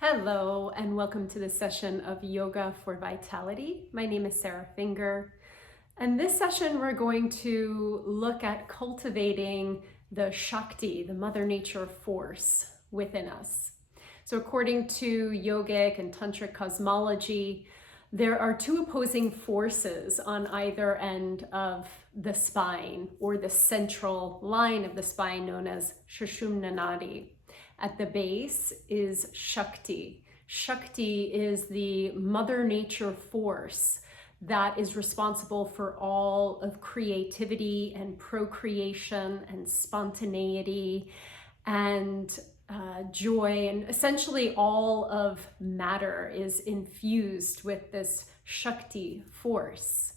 Hello, and welcome to this session of Yoga for Vitality. My name is Platt-Finger, and this session we're going to look at cultivating the Shakti, the Mother Nature force within us. So according to yogic and tantric cosmology, there are two opposing forces on either end of the spine, or the central line of the spine known as Sushumna Nadi. At the base is Shakti. Shakti is the Mother Nature force that is responsible for all of creativity and procreation and spontaneity and joy, and essentially all of matter is infused with this Shakti force.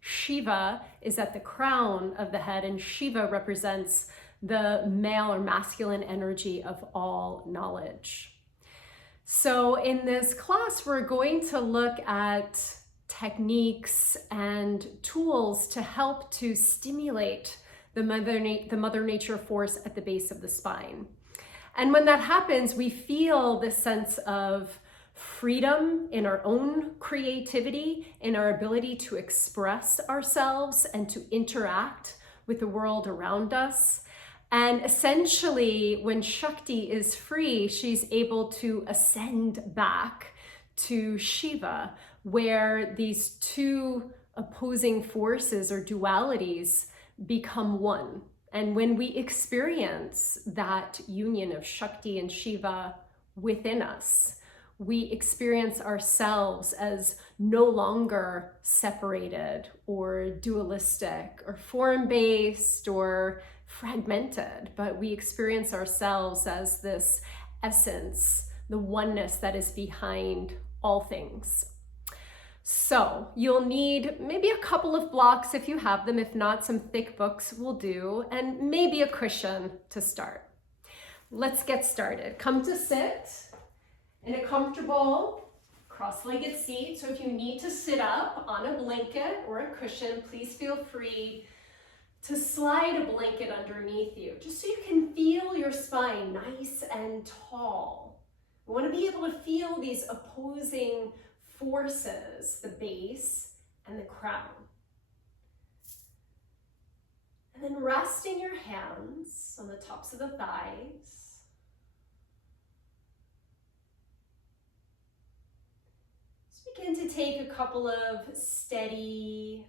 Shiva is at the crown of the head, and Shiva represents the male or masculine energy of all knowledge. So in this class, we're going to look at techniques and tools to help to stimulate the Mother Nature force at the base of the spine. And when that happens, we feel this sense of freedom in our own creativity, in our ability to express ourselves and to interact with the world around us. And essentially, when Shakti is free, she's able to ascend back to Shiva, where these two opposing forces or dualities become one. And when we experience that union of Shakti and Shiva within us, we experience ourselves as no longer separated or dualistic or form-based or fragmented, but we experience ourselves as this essence, the oneness that is behind all things. So you'll need maybe a couple of blocks if you have them. If not, some thick books will do, and maybe a cushion to start. Let's get started. Come to sit in a comfortable cross-legged seat. So if you need to sit up on a blanket or a cushion, please feel free to slide a blanket underneath you, just so you can feel your spine nice and tall. We want to be able to feel these opposing forces, the base and the crown. And then resting your hands on the tops of the thighs. Just begin to take a couple of steady,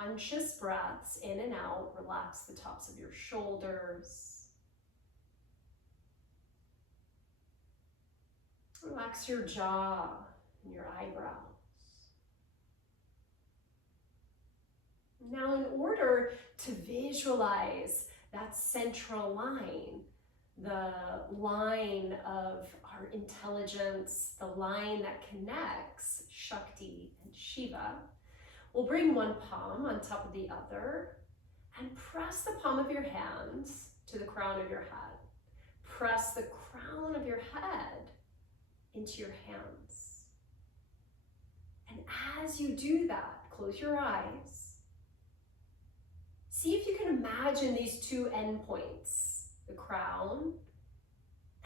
conscious breaths in and out. Relax the tops of your shoulders. Relax your jaw and your eyebrows. Now, in order to visualize that central line, the line of our intelligence, the line that connects Shakti and Shiva, we'll bring one palm on top of the other and press the palm of your hands to the crown of your head. Press the crown of your head into your hands. And as you do that, close your eyes. See if you can imagine these two endpoints, the crown.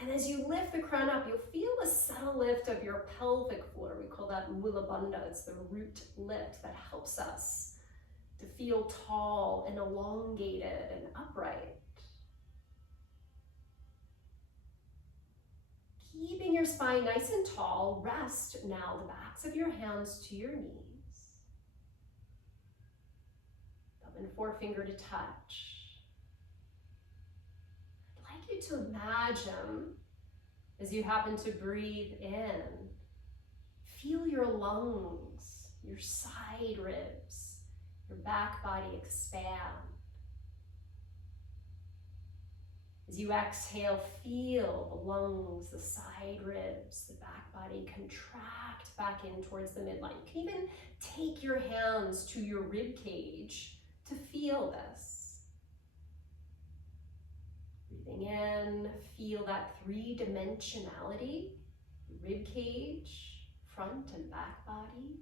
And as you lift the crown up, you'll feel a subtle lift of your pelvic floor. We call that mula bandha. It's the root lift that helps us to feel tall and elongated and upright. Keeping your spine nice and tall, rest now the backs of your hands to your knees. Thumb and forefinger to touch. I'd like you to imagine, as you happen to breathe in, feel your lungs, your side ribs, your back body expand. As you exhale, feel the lungs, the side ribs, the back body contract back in towards the midline. You can even take your hands to your rib cage to feel this. Breathing in, feel that three-dimensionality, rib cage, front and back body.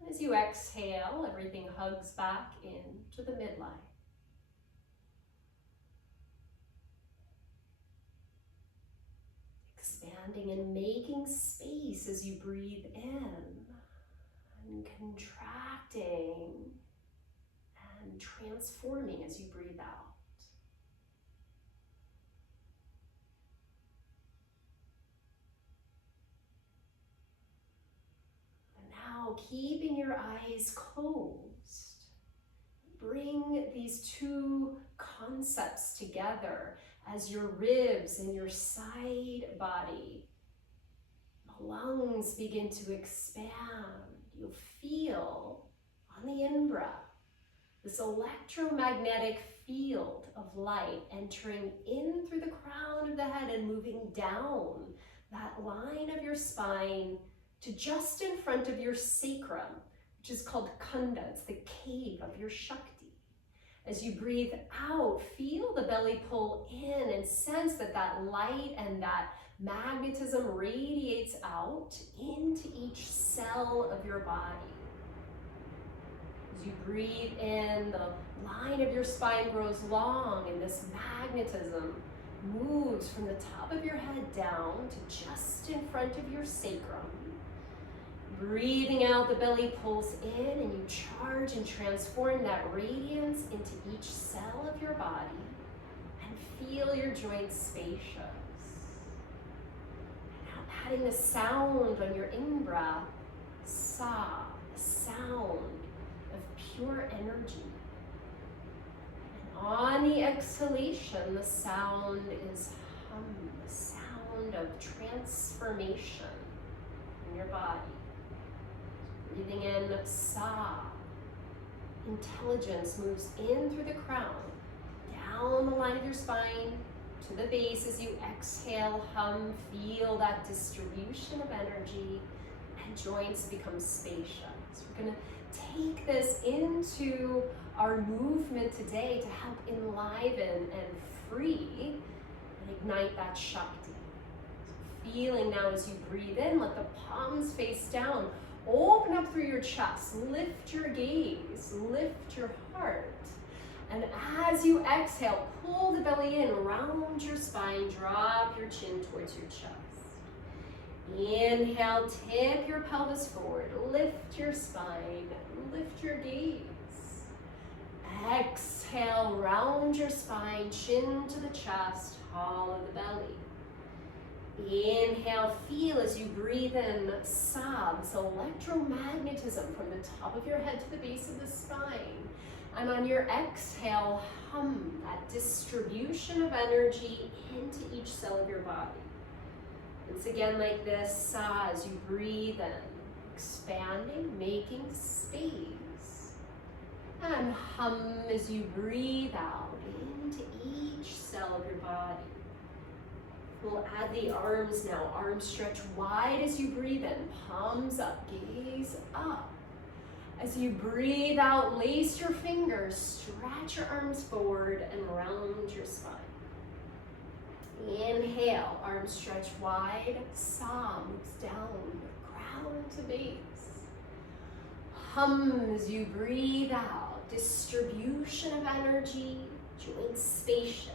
And as you exhale, everything hugs back into the midline. Expand Expanding and making space as you breathe in, and contracting and transforming as you breathe out. And now, keeping your eyes closed, bring these two concepts together as your ribs and your side body, the lungs begin to expand. You'll feel on the in-breath this electromagnetic field of light entering in through the crown of the head and moving down that line of your spine to just in front of your sacrum, which is called Kunda. It's the cave of your Shakti. As you breathe out, feel the belly pull in and sense that that light and that magnetism radiates out into each cell of your body. As you breathe in, the line of your spine grows long and this magnetism moves from the top of your head down to just in front of your sacrum. Breathing out, the belly pulls in and you charge and transform that radiance into each cell of your body and feel your joints spacious. And now adding the sound on your in-breath, sa, the sound of pure energy. And on the exhalation, the sound is hum, the sound of transformation in your body. Breathing in, sa. Intelligence moves in through the crown, down the line of your spine, to the base. As you exhale, hum, feel that distribution of energy, and joints become spacious. We're gonna take this into our movement today to help enliven and free and ignite that Shakti. So feeling now as you breathe in, let the palms face down. Open up through your chest, lift your gaze, lift your heart. And as you exhale, pull the belly in, round your spine, drop your chin towards your chest. Inhale, tip your pelvis forward, lift your spine, lift your gaze. Exhale, round your spine, chin to the chest, hollow the belly. Inhale, feel as you breathe in, sa, this electromagnetism from the top of your head to the base of the spine. And on your exhale, hum, that distribution of energy into each cell of your body. Once again, like this, sa, as you breathe in, expanding, making space. And hum as you breathe out into each cell of your body. We'll add the arms now. Arms stretch wide as you breathe in. Palms up, gaze up. As you breathe out, lace your fingers, stretch your arms forward and round your spine. Inhale, arms stretch wide. Sa moves down, crown to base. Hum as you breathe out. Distribution of energy, joints spacious.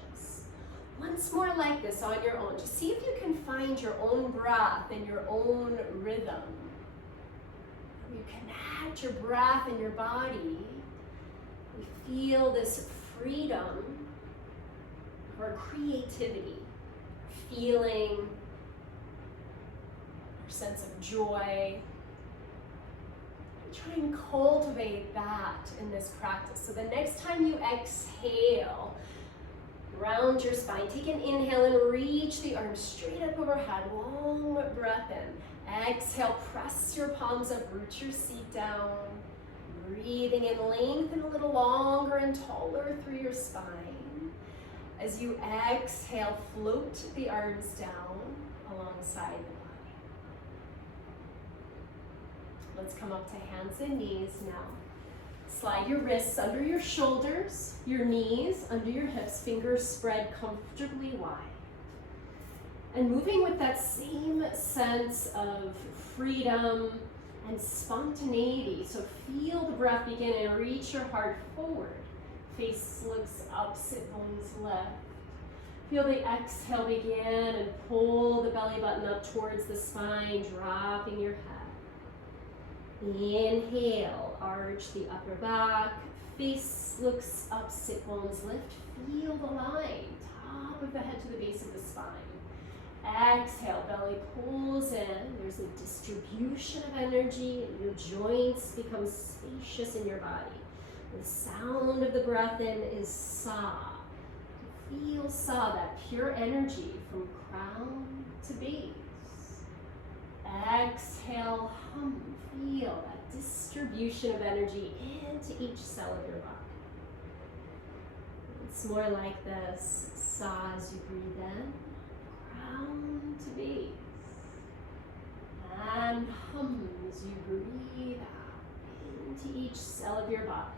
Once more like this on your own. Just see if you can find your own breath and your own rhythm. You connect your breath and your body. We feel this freedom of our creativity, feeling our sense of joy. Try and cultivate that in this practice. So the next time you exhale, round your spine, take an inhale and reach the arms straight up overhead, long breath in. Exhale, press your palms up, root your seat down. Breathing in, lengthen a little longer and taller through your spine. As you exhale, float the arms down alongside the body. Let's come up to hands and knees now. Slide your wrists under your shoulders, your knees under your hips, fingers spread comfortably wide. And moving with that same sense of freedom and spontaneity. So feel the breath begin and reach your heart forward. Face looks up, sit bones left. Feel the exhale begin and pull the belly button up towards the spine, dropping your head. Inhale, arch the upper back, face looks up, sit bones lift. Feel the line, top of the head to the base of the spine. Exhale, belly pulls in. There's a distribution of energy. Your joints become spacious in your body. The sound of the breath in is sa. Feel sa, that pure energy from crown to base. Exhale, hum. Feel that distribution of energy into each cell of your body. It's more like this. Sa as you breathe in, crown to base. And hum as you breathe out into each cell of your body.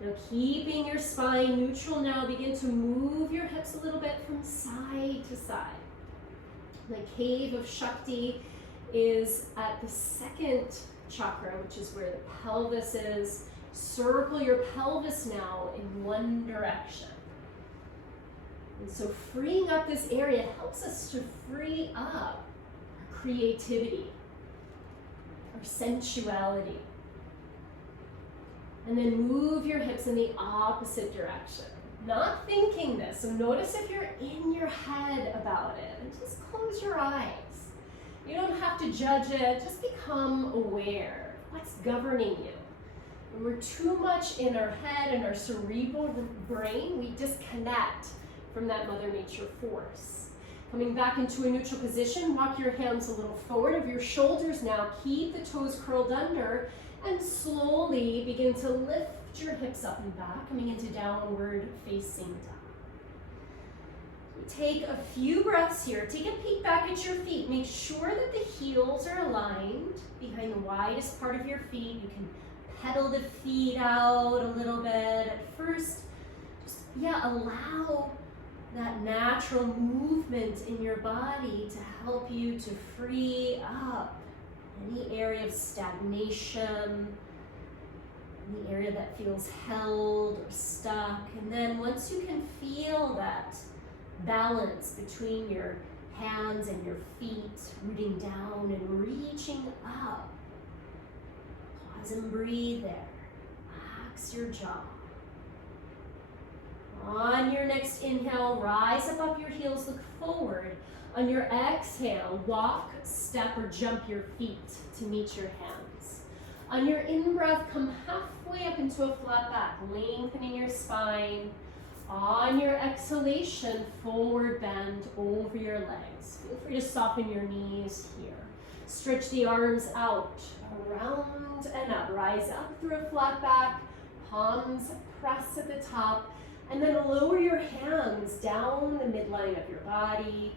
Now keeping your spine neutral now, begin to move your hips a little bit from side to side. The cave of Shakti is at the second chakra, which is where the pelvis is. Circle your pelvis now in one direction. And so freeing up this area helps us to free up our creativity, our sensuality. And then move your hips in the opposite direction. Not thinking this, so notice if you're in your head about it, and just close your eyes. You don't have to judge it, just become aware of what's governing you. When we're too much in our head and our cerebral brain, we disconnect from that Mother Nature force. Coming back into a neutral position, walk your hands a little forward of your shoulders now, keep the toes curled under, and slowly begin to lift your hips up and back, coming into downward facing dog. Take a few breaths here. Take a peek back at your feet. Make sure that the heels are aligned behind the widest part of your feet. You can pedal the feet out a little bit. At first, just, allow that natural movement in your body to help you to free up any area of stagnation, any area that feels held or stuck. And then once you can feel that balance between your hands and your feet, rooting down and reaching up, pause and breathe there. Relax your jaw. On your next inhale, rise up your heels, look forward. On your exhale, walk, step, or jump your feet to meet your hands. On your in-breath, come halfway up into a flat back, lengthening your spine. On your exhalation, forward bend over your legs. Feel free to soften your knees here. Stretch the arms out, around and up. Rise up through a flat back, palms press at the top, and then lower your hands down the midline of your body.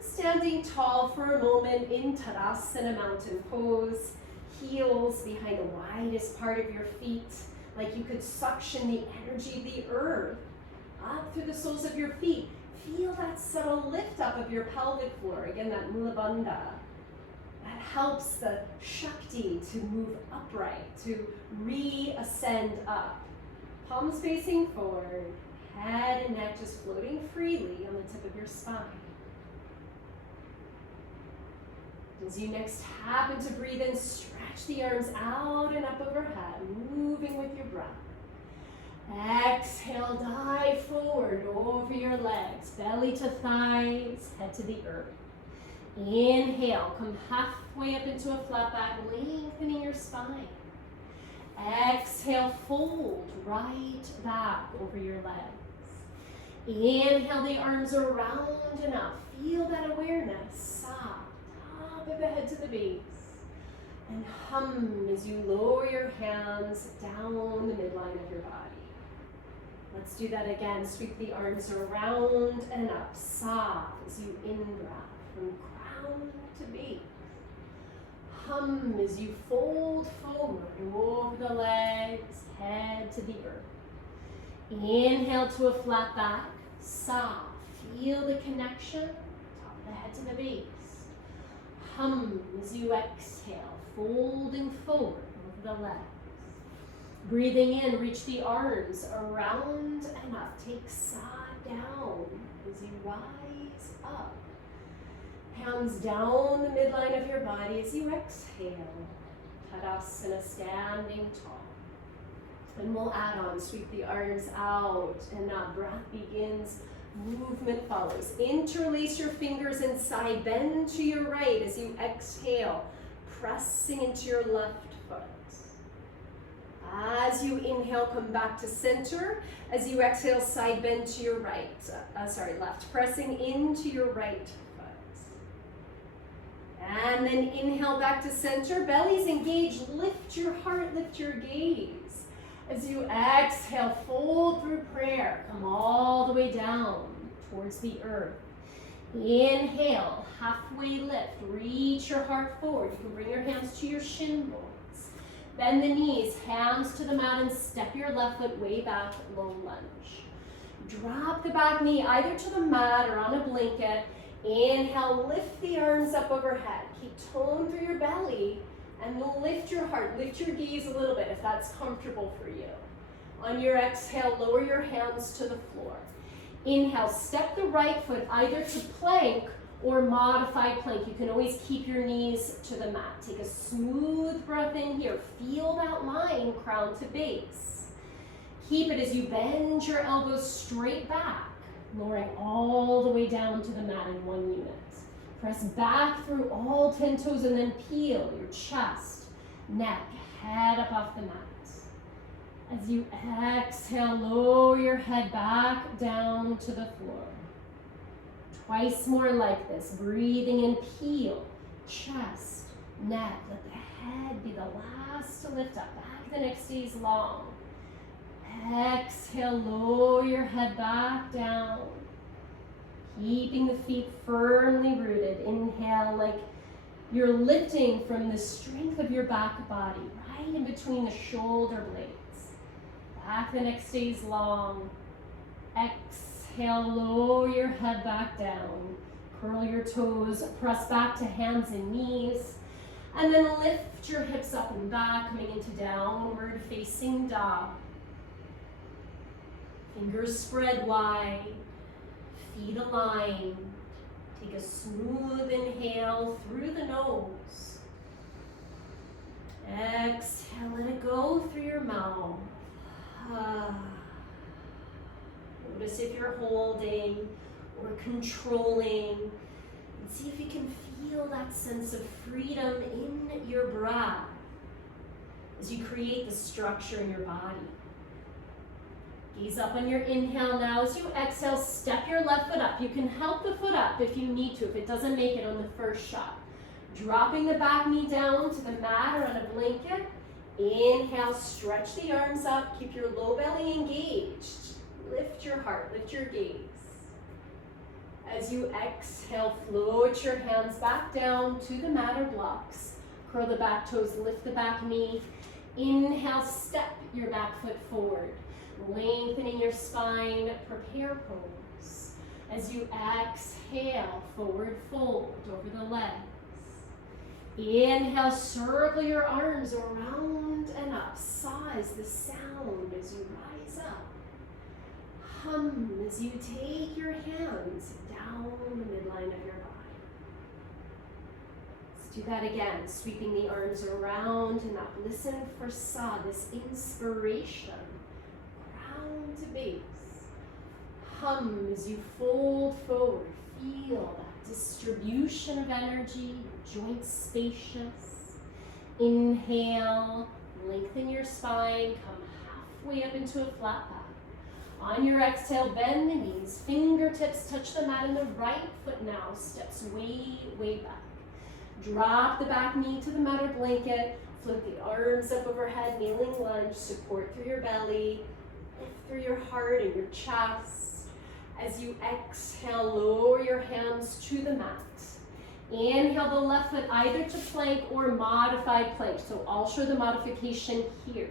Standing tall for a moment in Tadasana mountain pose, heels behind the widest part of your feet, like you could suction the energy of the earth up through the soles of your feet. Feel that subtle lift up of your pelvic floor, again that Mula Bandha. That helps the Shakti to move upright, to re-ascend up. Palms facing forward, head and neck just floating freely on the tip of your spine. As you next happen to breathe in, stretch the arms out and up overhead, moving with your breath. Exhale, dive forward over your legs, belly to thighs, head to the earth. Inhale, come halfway up into a flat back, lengthening your spine. Exhale, fold right back over your legs. Inhale, the arms around and up. Feel that awareness. Sigh. Of the head to the base, and hum as you lower your hands down the midline of your body. Let's do that again. Sweep the arms around and up. Sigh as you in-breath from crown to base. Hum as you fold forward over the legs, head to the earth. Inhale to a flat back. Sigh. Feel the connection, top of the head to the base. Hum as you exhale, folding forward over the legs. Breathing in, reach the arms around and up. Take sigh down as you rise up. Hands down the midline of your body as you exhale. Tadasana, standing tall. And we'll add on, sweep the arms out, and that breath begins, movement follows. Interlace your fingers inside, bend to your right as you exhale, pressing into your left foot. As you inhale, come back to center. As you exhale, side bend to your right, left, pressing into your right foot. And then inhale back to center, belly's engaged, lift your heart, lift your gaze. As you exhale, fold through prayer. Come all the way down towards the earth. Inhale, halfway lift. Reach your heart forward. You can bring your hands to your shin bones. Bend the knees, hands to the mat, and step your left foot way back, low lunge. Drop the back knee either to the mat or on a blanket. Inhale, lift the arms up overhead. Keep tone through your belly. And lift your heart, lift your gaze a little bit if that's comfortable for you. On your exhale, lower your hands to the floor. Inhale, step the right foot either to plank or modified plank. You can always keep your knees to the mat. Take a smooth breath in here. Feel that line, crown to base. Keep it as you bend your elbows straight back, lowering all the way down to the mat in 1 unit. Press back through all 10 toes and then peel your chest, neck, head up off the mat. As you exhale, lower your head back down to the floor. Twice more like this, breathing in, peel, chest, neck. Let the head be the last to lift up. Back the neck stays long. Exhale, lower your head back down. Keeping the feet firmly rooted. Inhale like you're lifting from the strength of your back body, right in between the shoulder blades. Back the neck stays long. Exhale, lower your head back down. Curl your toes, press back to hands and knees. And then lift your hips up and back, coming into downward facing dog. Fingers spread wide. Feet aligned. Take a smooth inhale through the nose. Exhale, let it go through your mouth. Notice if you're holding or controlling. And see if you can feel that sense of freedom in your breath as you create the structure in your body. Gaze up on your inhale now. As you exhale, step your left foot up. You can help the foot up if you need to, if it doesn't make it on the first shot. Dropping the back knee down to the mat or on a blanket. Inhale, stretch the arms up. Keep your low belly engaged. Lift your heart, lift your gaze. As you exhale, float your hands back down to the mat or blocks. Curl the back toes, lift the back knee. Inhale, step your back foot forward. Lengthening your spine, prepare pose. As you exhale, forward fold over the legs. Inhale, circle your arms around and up. Saw is the sound as you rise up. Hum as you take your hands down the midline of your body. Let's do that again, sweeping the arms around and up. Listen for Sa, this inspiration. To base. Hum as you fold forward. Feel that distribution of energy, joints spacious. Inhale, lengthen your spine, come halfway up into a flat back. On your exhale, bend the knees, fingertips touch the mat, and the right foot now steps way, way back. Drop the back knee to the mat or blanket, float the arms up overhead, kneeling lunge, support through your belly. Through your heart and your chest. As you exhale, lower your hands to the mat. Inhale the left foot either to plank or modified plank. So I'll show the modification here.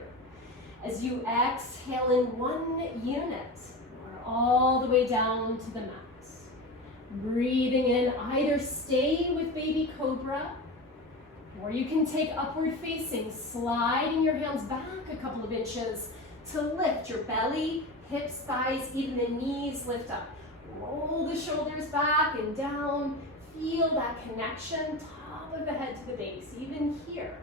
As you exhale in 1 unit, lower all the way down to the mat. Breathing in, either stay with baby cobra, or you can take upward facing, sliding your hands back a couple of inches to lift your belly, hips, thighs, even the knees lift up. Roll the shoulders back and down. Feel that connection, top of the head to the base, even here.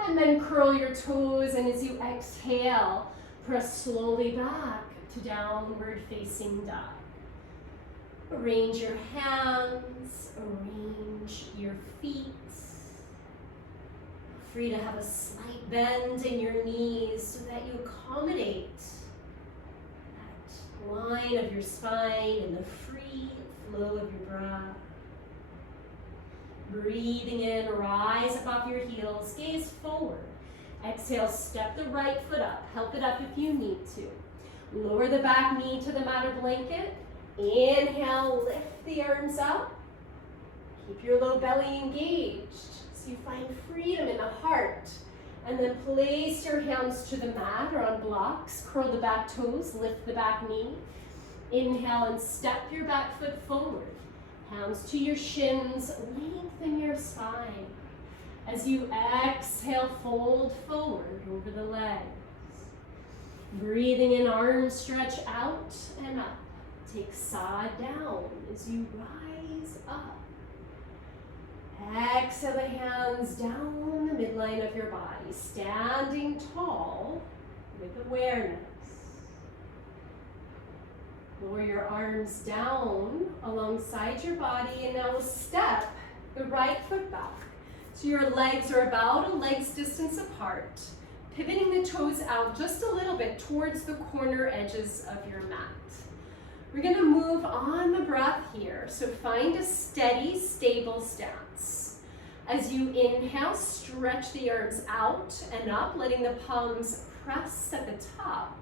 And then curl your toes, and as you exhale, press slowly back to downward facing dog. Arrange your hands, arrange your feet. Free to have a slight bend in your knees so that you accommodate that line of your spine and the free flow of your breath. Breathing in, rise up off your heels, gaze forward. Exhale, step the right foot up. Help it up if you need to. Lower the back knee to the mat or blanket. Inhale, lift the arms up. Keep your low belly engaged so you find freedom in the heart. And then place your hands to the mat or on blocks. Curl the back toes, lift the back knee. Inhale and step your back foot forward. Hands to your shins, lengthen your spine. As you exhale, fold forward over the legs. Breathing in, arms stretch out and up. Take side down as you rise up. Exhale the hands down the midline of your body, standing tall with awareness. Lower your arms down alongside your body, and now step the right foot back. So your legs are about a leg's distance apart, pivoting the toes out just a little bit towards the corner edges of your mat. We're going to move on the breath here, so find a steady, stable stance. As you inhale, stretch the arms out and up, letting the palms press at the top.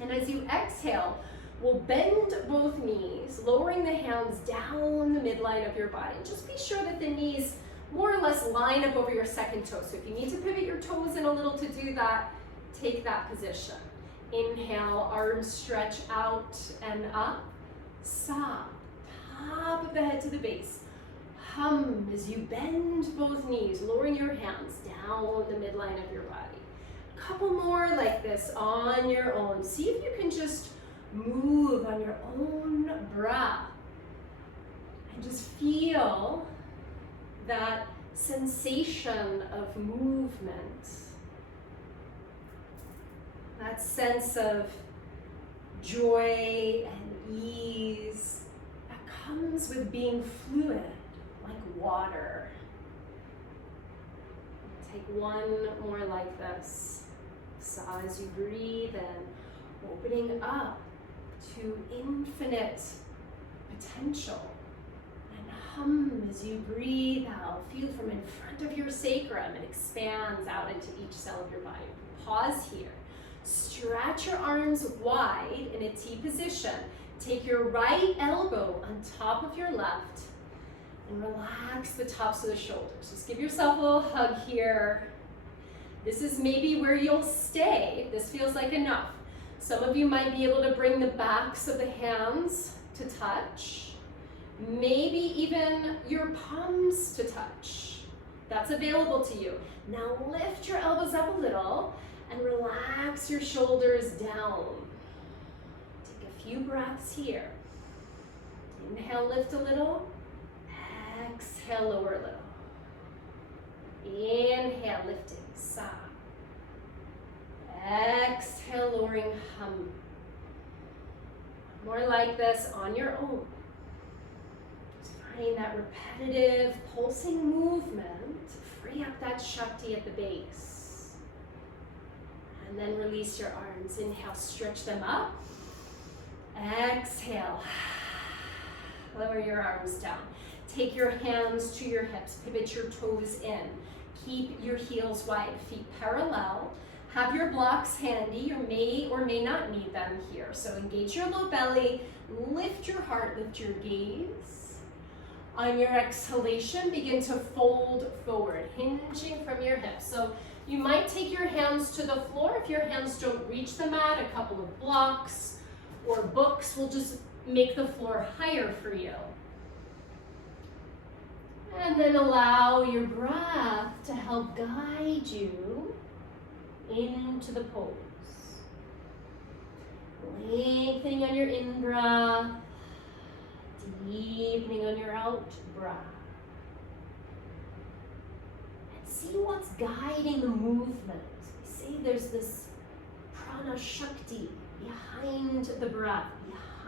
And as you exhale, we'll bend both knees, lowering the hands down the midline of your body. Just be sure that the knees more or less line up over your second toe. So if you need to pivot your toes in a little to do that, take that position. Inhale, arms stretch out and up. Sob, top of the head to the base. Hum as you bend both knees, lowering your hands down the midline of your body. A couple more like this on your own. See if you can just move on your own breath. And just feel that sensation of movement. That sense of joy and ease that comes with being fluid, like water. Take one more like this. So as you breathe in, opening up to infinite potential. And hum as you breathe out. Feel from in front of your sacrum, it expands out into each cell of your body. Pause here. Stretch your arms wide in a T position. Take your right elbow on top of your left and relax the tops of the shoulders. Just give yourself a little hug here. This is maybe where you'll stay. This feels like enough. Some of you might be able to bring the backs of the hands to touch. Maybe even your palms to touch. That's available to you. Now lift your elbows up a little and relax your shoulders down. Take a few breaths here. Inhale, lift a little. Exhale, lower a little. Inhale, lifting, sigh. Exhale, lowering, hum. More like this on your own. Just find that repetitive, pulsing movement. Free up that Shakti at the base. And then release your arms. Inhale, stretch them up. Exhale. Lower your arms down. Take your hands to your hips. Pivot your toes in. Keep your heels wide, feet parallel. Have your blocks handy. You may or may not need them here. So engage your low belly. Lift your heart, lift your gaze. On your exhalation, begin to fold forward, hinging from your hips. So you might take your hands to the floor. If your hands don't reach the mat, a couple of blocks or books will just make the floor higher for you. And then allow your breath to help guide you into the pose. Lengthening on your in-breath Deepening on your out breath. And see what's guiding the movement. See, there's this prana Shakti behind the breath,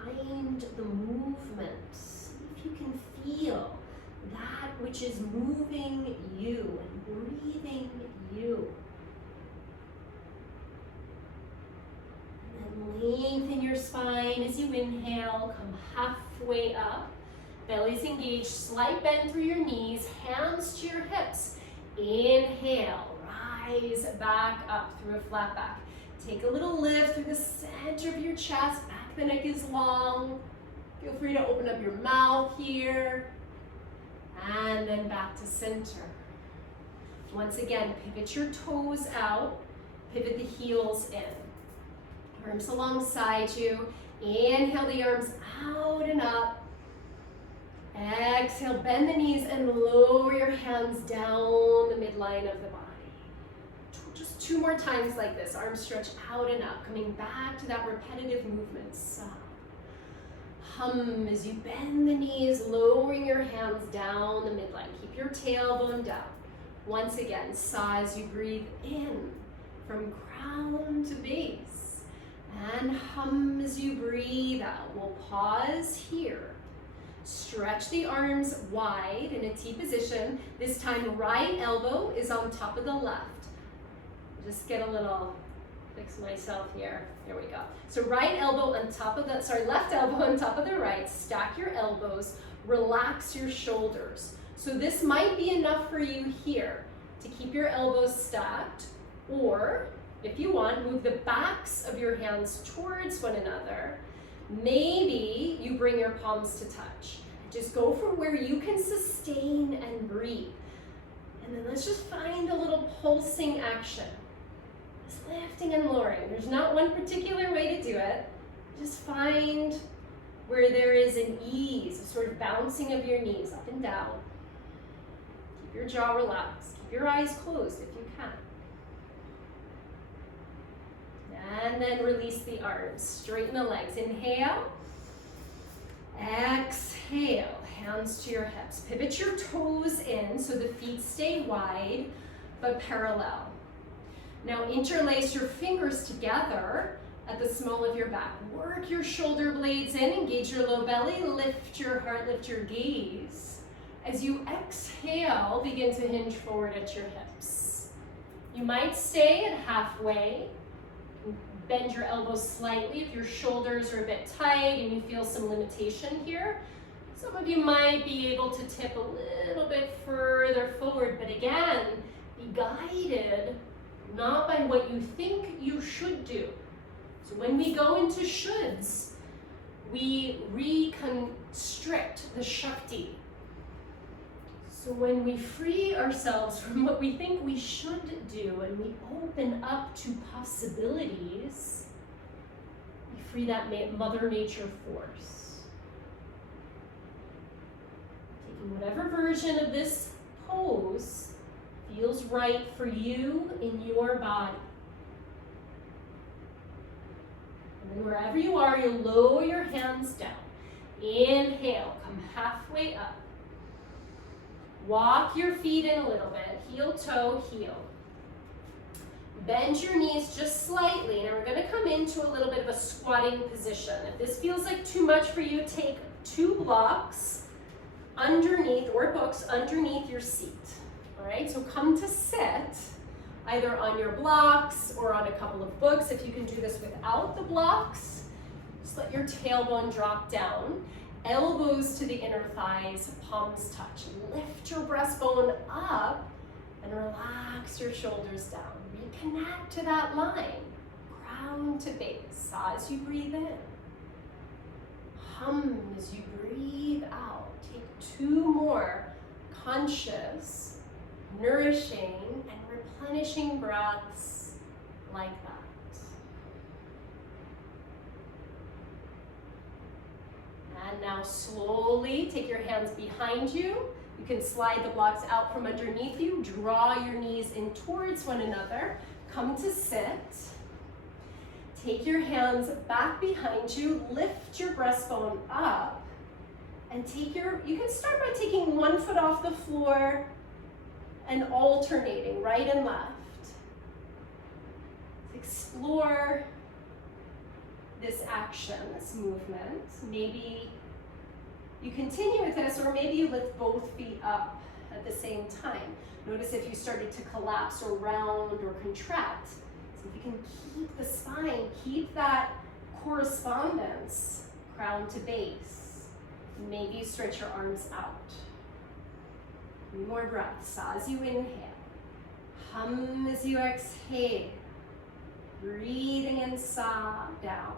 behind the movement. See if you can feel that which is moving you and breathing you. And then lengthen your spine as you inhale, come halfway up. Belly's engaged, slight bend through your knees, hands to your hips. Inhale, rise back up through a flat back. Take a little lift through the center of your chest, back the neck is long. Feel free to open up your mouth here. And then back to center. Once again, pivot your toes out, pivot the heels in. Arms alongside you. Inhale the arms out and up. Exhale, bend the knees and lower your hands down the midline of the body. Just 2 more times like this. Arms stretch out and up, coming back to that repetitive movement. So, hum as you bend the knees, lowering your hands down the midline. Keep your tailbone down. Once again, saw as you breathe in from crown to base. And hum as you breathe out. We'll pause here. Stretch the arms wide in a T position. This time, right elbow is on top of the left. Just get a little, fix myself here. There we go. So right elbow on top of the, left elbow on top of the right. Stack your elbows, relax your shoulders. So this might be enough for you here to keep your elbows stacked, or if you want, move the backs of your hands towards one another. Maybe you bring your palms to touch. Just go for where you can sustain and breathe. And then let's just find a little pulsing action. Just lifting and lowering. There's not one particular way to do it. Just find where there is an ease, a sort of bouncing of your knees up and down. Keep your jaw relaxed. Keep your eyes closed if you can. And then release the arms. Straighten the legs. Inhale. Exhale. Hands to your hips. Pivot your toes in so the feet stay wide but parallel. Now interlace your fingers together at the small of your back. Work your shoulder blades in. Engage your low belly. Lift your heart. Lift your gaze. As you exhale, begin to hinge forward at your hips. You might stay at halfway. Bend your elbows slightly if your shoulders are a bit tight and you feel some limitation here. Some of you might be able to tip a little bit further forward, but again, be guided not by what you think you should do. So when we go into shoulds, we reconstrict the Shakti. So when we free ourselves from what we think we should do and we open up to possibilities, we free that Mother Nature force. Taking whatever version of this pose feels right for you in your body. And then wherever you are, you'll lower your hands down. Inhale, come halfway up. Walk your feet in a little bit, heel, toe, heel. Bend your knees just slightly. Now we're gonna come into a little bit of a squatting position. If this feels like too much for you, take 2 blocks underneath, or books underneath your seat. All right, so come to sit, either on your blocks or on a couple of books. If you can do this without the blocks, just let your tailbone drop down. Elbows to the inner thighs, palms touch. Lift your breastbone up and relax your shoulders down. Reconnect to that line, crown to base. As you breathe in. Hum as you breathe out. Take 2 more conscious, nourishing, and replenishing breaths like that. And now slowly take your hands behind you. You can slide the blocks out from underneath you. Draw your knees in towards one another. Come to sit. Take your hands back behind you. Lift your breastbone up And you can start by taking one foot off the floor and alternating right and left. Explore this action, this movement. Maybe you continue with this, or maybe you lift both feet up at the same time. Notice if you started to collapse or round or contract. So if you can keep the spine, keep that correspondence, crown to base. Maybe you stretch your arms out. 3 more breaths as you inhale. Hum as you exhale. Breathing in, sob down.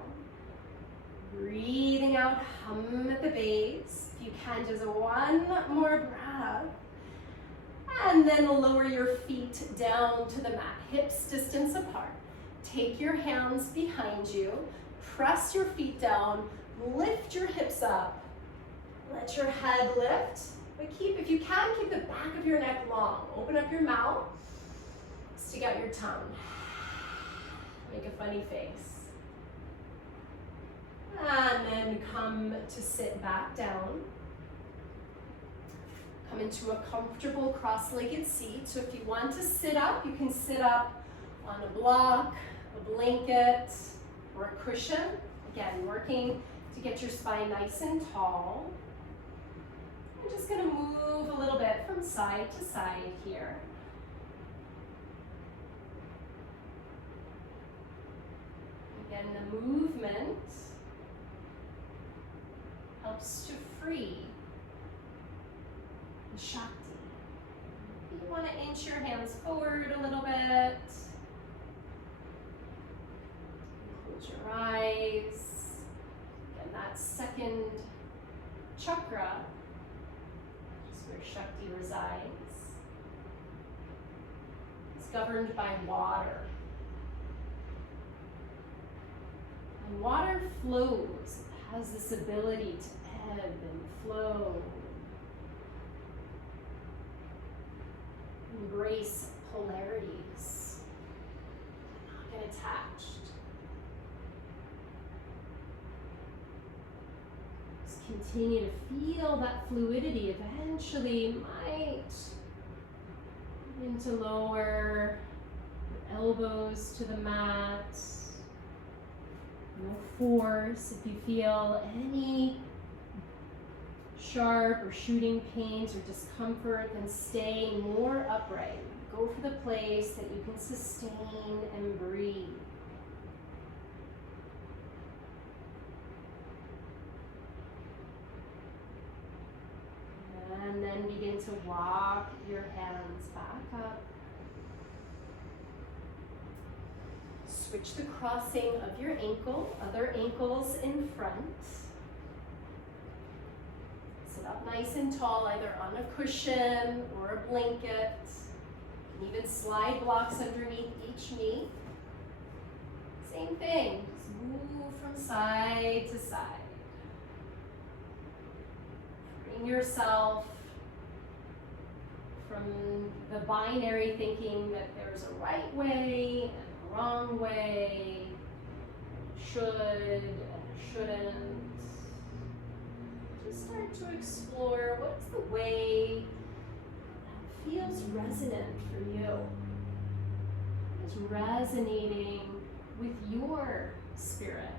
Breathing out, hum at the base. If you can, just 1 more breath. And then lower your feet down to the mat, hips distance apart. Take your hands behind you. Press your feet down. Lift your hips up. Let your head lift. But if you can, keep the back of your neck long. Open up your mouth. Stick out your tongue. Make a funny face. And then come to sit back down. Come into a comfortable cross-legged seat. So if you want to sit up, you can sit up on a block, a blanket, or a cushion. Again, working to get your spine nice and tall. I'm just going to move a little bit from side to side here. Again, the movement helps to free the Shakti. You want to inch your hands forward a little bit. Close your eyes. Again, that second chakra is where Shakti resides. It's governed by water. And water flows. It has this ability to ebb and flow. Embrace polarities. Not get attached. Just continue to feel that fluidity. Eventually might begin to lower your elbows to the mat. No force. If you feel any sharp or shooting pains or discomfort, then stay more upright. Go for the place that you can sustain and breathe. And then begin to walk your hands back up. Switch the crossing of your ankle, other ankles in front. Sit up nice and tall, either on a cushion or a blanket. You can even slide blocks underneath each knee. Same thing, just move from side to side. Freeing yourself from the binary thinking that there's a right way and a wrong way, should and shouldn't. Just start to explore what's the way that feels resonant for you. It's resonating with your spirit.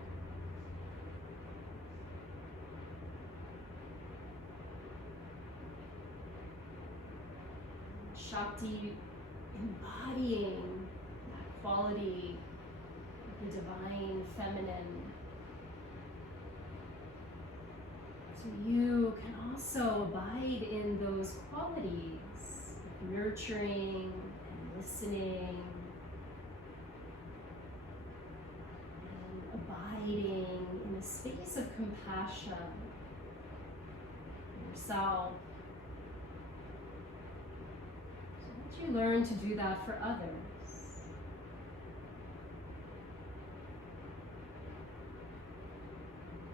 Shakti embodying that quality of the divine feminine. So you can also abide in those qualities of nurturing and listening and abiding in a space of compassion for yourself. You learn to do that for others.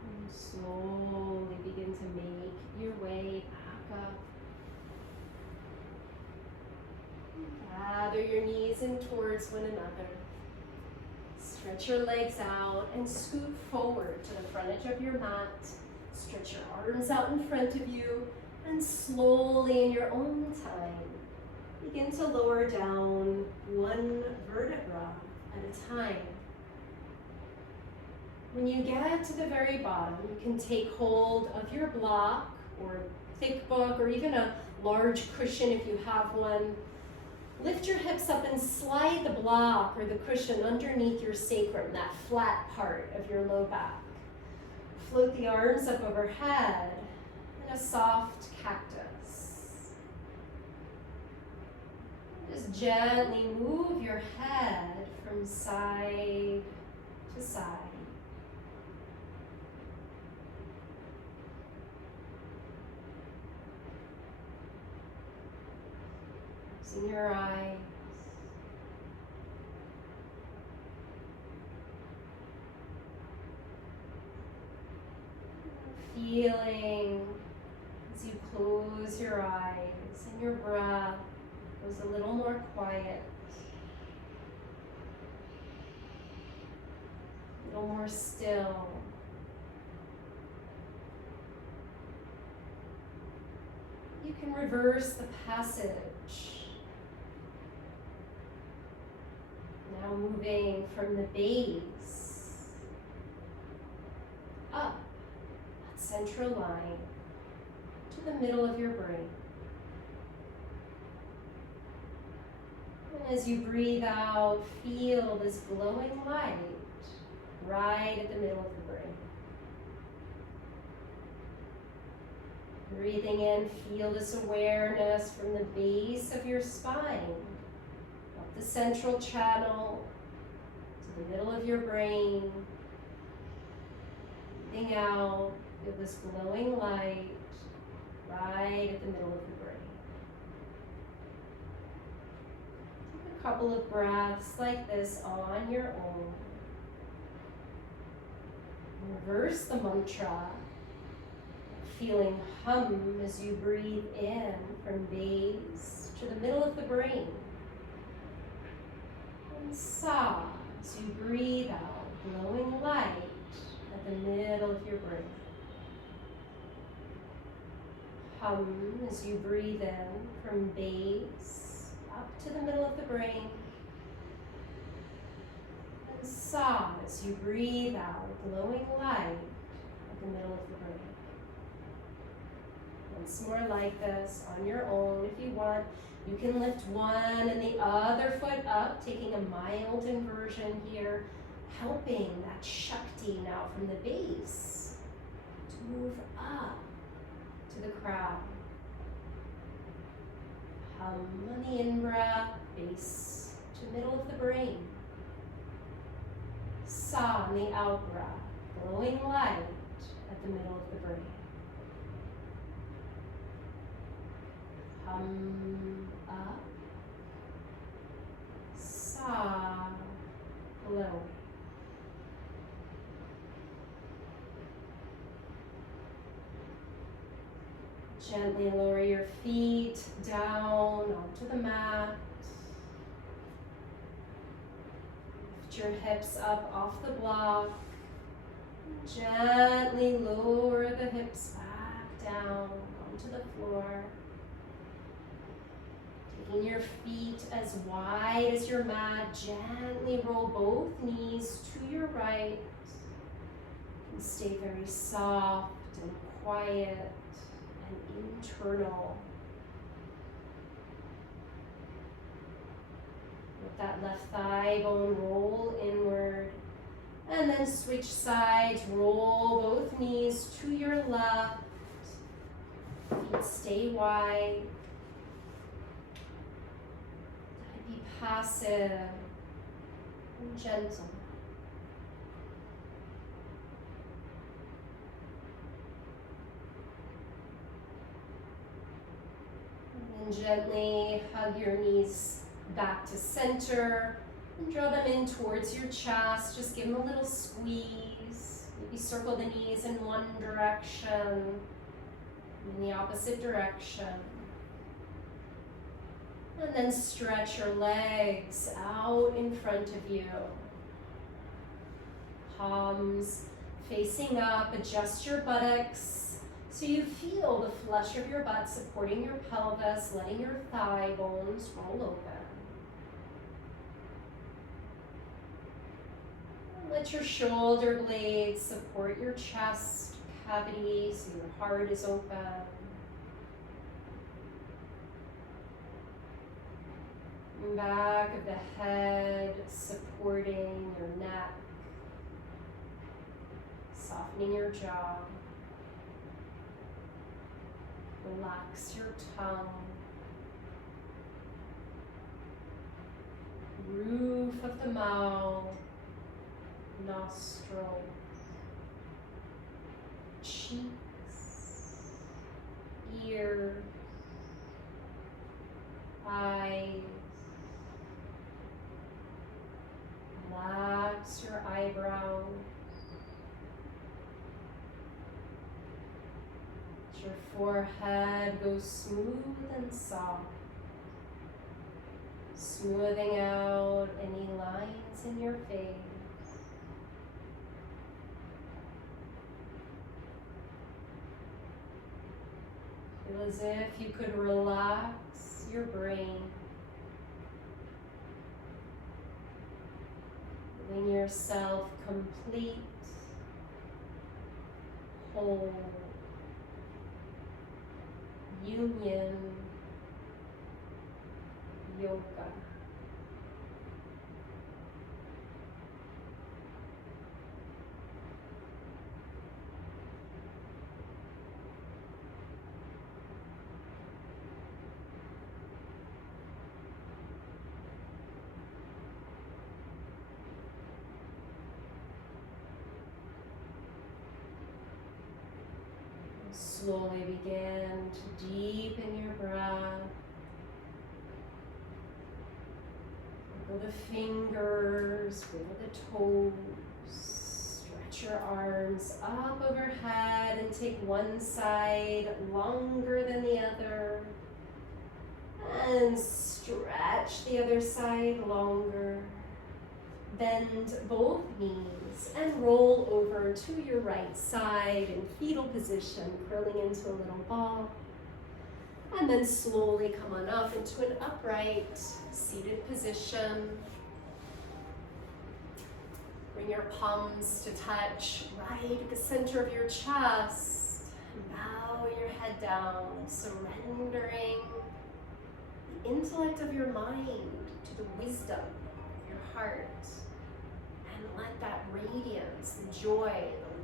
And slowly begin to make your way back up. Gather your knees in towards one another. Stretch your legs out and scoot forward to the front edge of your mat. Stretch your arms out in front of you, and slowly in your own time, begin to lower down one vertebra at a time. When you get to the very bottom, you can take hold of your block or thick book or even a large cushion if you have one. Lift your hips up and slide the block or the cushion underneath your sacrum, that flat part of your low back. Float the arms up overhead in a soft cactus. Just gently move your head from side to side. Closing your eyes. Feeling as you close your eyes and your breath goes a little more quiet, a little more still. You can reverse the passage. Now moving from the base up that central line to the middle of your brain. And as you breathe out, feel this glowing light right at the middle of the brain. Breathing in, feel this awareness from the base of your spine, up the central channel, to the middle of your brain. Breathing out, feel this glowing light right at the middle of the brain. Take a couple of breaths like this on your own. Reverse the mantra. Feeling hum as you breathe in from base to the middle of the brain. And sa as you breathe out, glowing light at the middle of your brain. Hum as you breathe in from base up to the middle of the brain. And sa as you breathe out, glowing light at the middle of the brain. Once more like this on your own. If you want, you can lift one and the other foot up, taking a mild inversion here, helping that Shakti now from the base to move up to the crown. Hum on the in-breath, base to middle of the brain. Sa on the out-breath, glowing light at the middle of the brain. Hum up, sa, glow. Gently lower your feet down onto the mat. Lift your hips up off the block. Gently lower the hips back down onto the floor. Taking your feet as wide as your mat, gently roll both knees to your right. And stay very soft and quiet and internal. Let that left thigh bone roll inward. And then switch sides, roll both knees to your left. Feet stay wide. Be passive and gentle. And then gently hug your knees back to center and draw them in towards your chest. Just give them a little squeeze. Maybe circle the knees in one direction, in the opposite direction. And then stretch your legs out in front of you. Palms Facing up, adjust your buttocks so you feel the flesh of your butt supporting your pelvis, letting your thigh bones roll open. Let your shoulder blades support your chest cavity so your heart is open. Back of the head supporting your neck, softening your jaw. Relax your tongue. Roof of the mouth, nostril, cheeks, ears, eyes. Relax your eyebrows. Let your forehead go smooth and soft, smoothing out any lines in your face. Feel as if you could relax your brain. Feeling yourself complete, whole, union, yoga. Slowly begin to deepen your breath. Wiggle the fingers, wiggle the toes. Stretch your arms up overhead and take one side longer than the other. And stretch the other side longer. Bend both knees and roll over to your right side in fetal position, curling into a little ball. And then slowly come on up into an upright seated position. Bring your palms to touch right at the center of your chest. Bow your head down, surrendering the intellect of your mind to the wisdom of your heart. And let that radiance, the joy,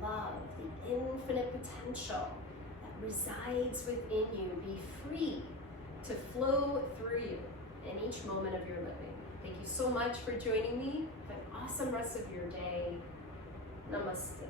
the love, the infinite potential that resides within you be free to flow through you in each moment of your living. Thank you so much for joining me. Have an awesome rest of your day. Namaste.